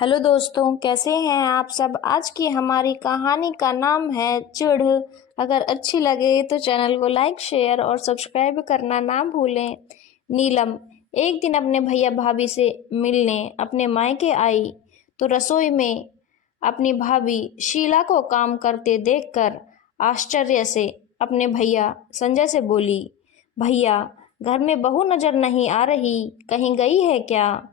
Hello दोस्तों, कैसे हैं आप सब। आज की हमारी कहानी का नाम है चिढ़। अगर अच्छी लगे तो चैनल को लाइक शेयर और सब्सक्राइब करना ना भूलें। नीलम एक दिन अपने भैया भाभी से मिलने अपने मायके आई तो रसोई में अपनी भाभी शीला को काम करते देखकर आश्चर्य से अपने भैया संजय से बोली, भैया घर में बहू नजर नहीं आ रही, कहीं गई है क्या।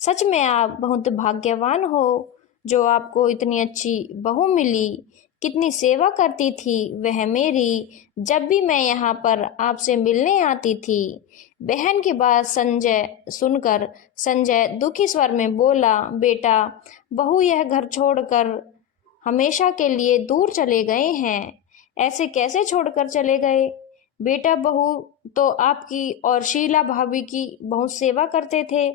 सच में आप बहुत भाग्यवान हो जो आपको इतनी अच्छी बहू मिली। कितनी सेवा करती थी वह मेरी, जब भी मैं यहाँ पर आपसे मिलने आती थी। बहन की बात सुनकर संजय दुखी स्वर में बोला, बेटा बहू यह घर छोड़कर हमेशा के लिए दूर चले गए हैं। ऐसे कैसे छोड़कर चले गए बेटा। बहू तो आपकी और शीला भाभी की बहुत सेवा करते थे,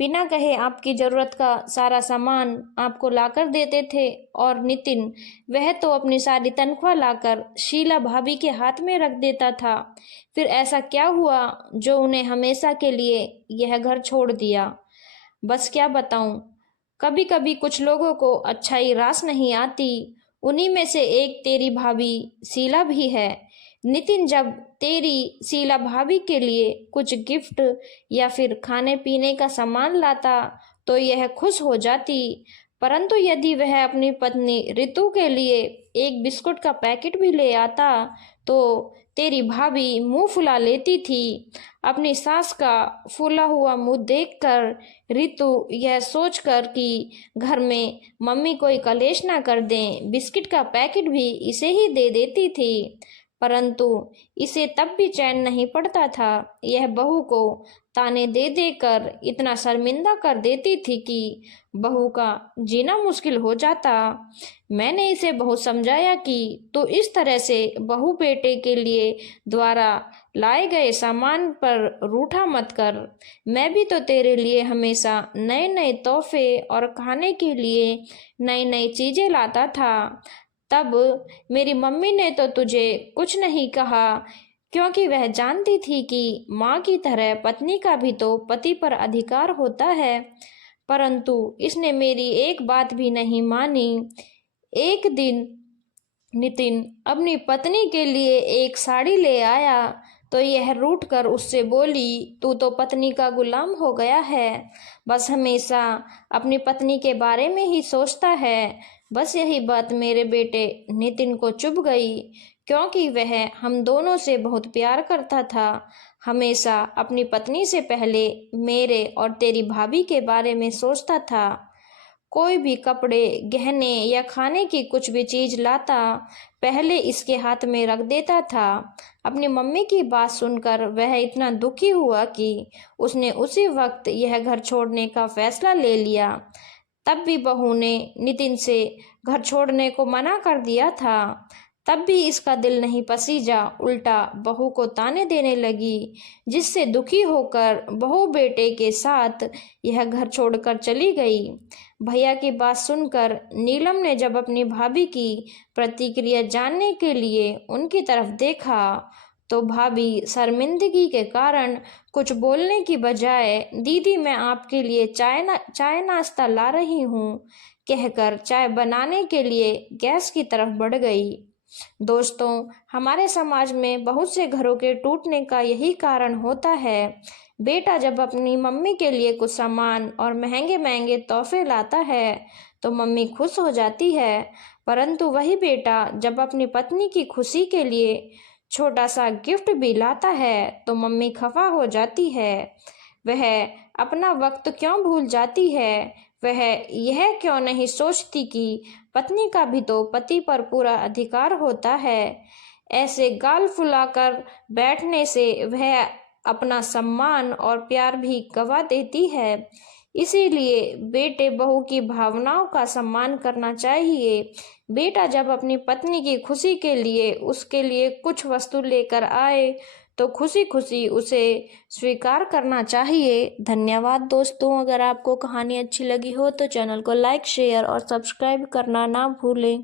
बिना कहे आपकी जरूरत का सारा सामान आपको लाकर देते थे। और नितिन वह तो अपनी सारी तनख्वाह लाकर शीला भाभी के हाथ में रख देता था। फिर ऐसा क्या हुआ जो उन्हें हमेशा के लिए यह घर छोड़ दिया। बस क्या बताऊं, कभी कभी कुछ लोगों को अच्छाई रास नहीं आती। उन्हीं में से एक तेरी भाभी शीला भी है। नितिन जब तेरी शीला भाभी के लिए कुछ गिफ्ट या फिर खाने पीने का सामान लाता तो यह खुश हो जाती, परंतु यदि वह अपनी पत्नी रितु के लिए एक बिस्कुट का पैकेट भी ले आता तो तेरी भाभी मुंह फुला लेती थी। अपनी सास का फूला हुआ मुंह देखकर रितु यह सोचकर कि घर में मम्मी कोई कलेश ना कर दें, बिस्किट का पैकेट भी इसे ही दे देती थी, परंतु इसे तब भी चैन नहीं पड़ता था। यह बहू को ताने दे देकर इतना शर्मिंदा कर देती थी कि बहू का जीना मुश्किल हो जाता। मैंने इसे बहुत समझाया कि तू इस तरह से बहू बेटे के लिए द्वारा लाए गए सामान पर रूठा मत कर। मैं भी तो तेरे लिए हमेशा नए नए तोहफे और खाने के लिए नई नई चीजें लाता था। तब मेरी मम्मी ने तो तुझे कुछ नहीं कहा, क्योंकि वह जानती थी कि माँ की तरह पत्नी का भी तो पति पर अधिकार होता है, परंतु इसने मेरी एक बात भी नहीं मानी। एक दिन नितिन अपनी पत्नी के लिए एक साड़ी ले आया तो यह रूठ कर उससे बोली, तू तो पत्नी का गुलाम हो गया है, बस हमेशा अपनी पत्नी के बारे में ही सोचता है। बस यही बात मेरे बेटे नितिन को चुभ गई, क्योंकि वह हम दोनों से बहुत प्यार करता था। हमेशा अपनी पत्नी से पहले मेरे और तेरी भाभी के बारे में सोचता था। कोई भी कपड़े गहने या खाने की कुछ भी चीज लाता पहले इसके हाथ में रख देता था। अपनी मम्मी की बात सुनकर वह इतना दुखी हुआ कि उसने उसी वक्त यह घर छोड़ने का फैसला ले लिया। तब भी बहू ने नितिन से घर छोड़ने को मना कर दिया था, तब भी इसका दिल नहीं पसीजा, उल्टा बहू को ताने देने लगी, जिससे दुखी होकर बहू बेटे के साथ यह घर छोड़कर चली गई। भैया की बात सुनकर नीलम ने जब अपनी भाभी की प्रतिक्रिया जानने के लिए उनकी तरफ देखा तो भाभी शर्मिंदगी के कारण कुछ बोलने की बजाय, दीदी मैं आपके लिए चाय नाश्ता ला रही हूँ कहकर चाय बनाने के लिए गैस की तरफ बढ़ गई। दोस्तों, हमारे समाज में बहुत से घरों के टूटने का यही कारण होता है। बेटा जब अपनी मम्मी के लिए कुछ सामान और महंगे महंगे तोहफे लाता है तो मम्मी खुश हो जाती है, परंतु वही बेटा जब अपनी पत्नी की खुशी के लिए छोटा सा गिफ्ट भी लाता है तो मम्मी खफा हो जाती है। वह अपना वक्त क्यों भूल जाती है, वह यह क्यों नहीं सोचती कि पत्नी का भी तो पति पर पूरा अधिकार होता है। ऐसे गाल फुलाकर बैठने से वह अपना सम्मान और प्यार भी गवा देती है। इसीलिए बेटे बहू की भावनाओं का सम्मान करना चाहिए। बेटा जब अपनी पत्नी की खुशी के लिए उसके लिए कुछ वस्तु लेकर आए तो खुशी खुशी उसे स्वीकार करना चाहिए। धन्यवाद दोस्तों, अगर आपको कहानी अच्छी लगी हो तो चैनल को लाइक शेयर और सब्सक्राइब करना ना भूलें।